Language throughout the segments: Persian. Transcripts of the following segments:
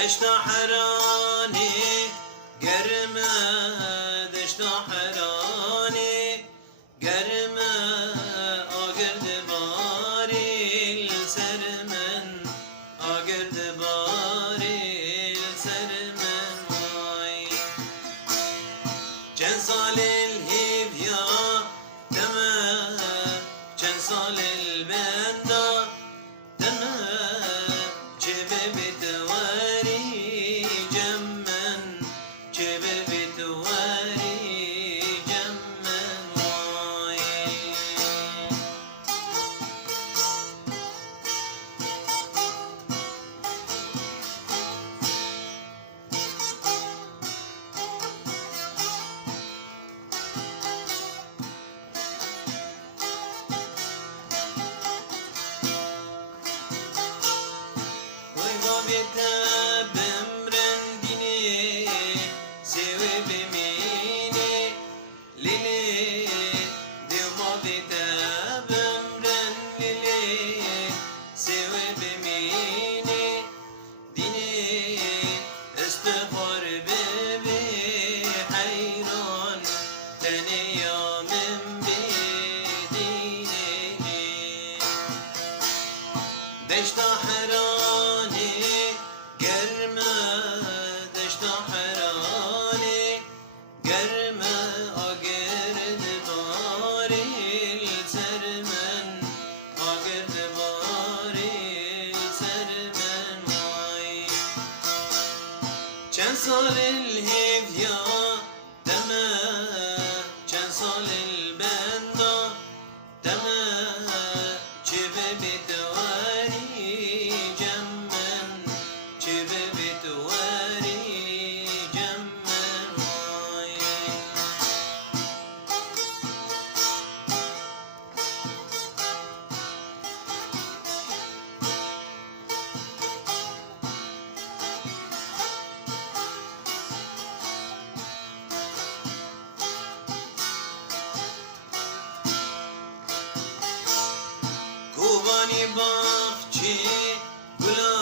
دشت حرانی گرمه دشت حرانی گرمه آگرد باری سر من آگرد باری سر من وای چند سال الهیویا دمه چند سال البندا دمه جبه بتواري جمن جبه بتواري جمن واي بمرنديني سوي بميني ليلي دوبابتا بمرن ليلي سوي بميني ديني استغفر ببي حيران تاني يوم بديني دشت حراني گرمه دشت حرانی گرمه آگرد باری سر من آگرد باری سر من وای چند سال الهیویا دمه چند سال البندا دمه چه بدواری جمن چه بدواری جمن وای کوبانی باغچه گلا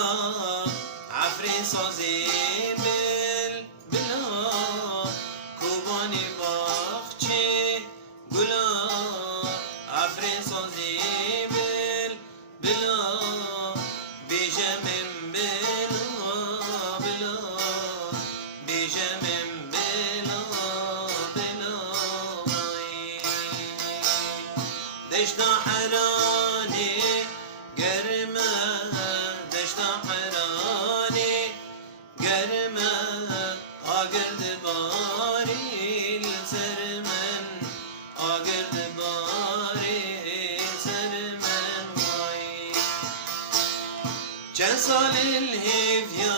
عفرین سازی بل بلا کوبانی باغچه گلا عفرین سازی بل بلا بیجمم بلا بلا بیجمم بلا بلا دشت حرانی گرمه دشت حرانی گرمه آگرد باری سر من آگرد باری سر من وای چند سال الهیویا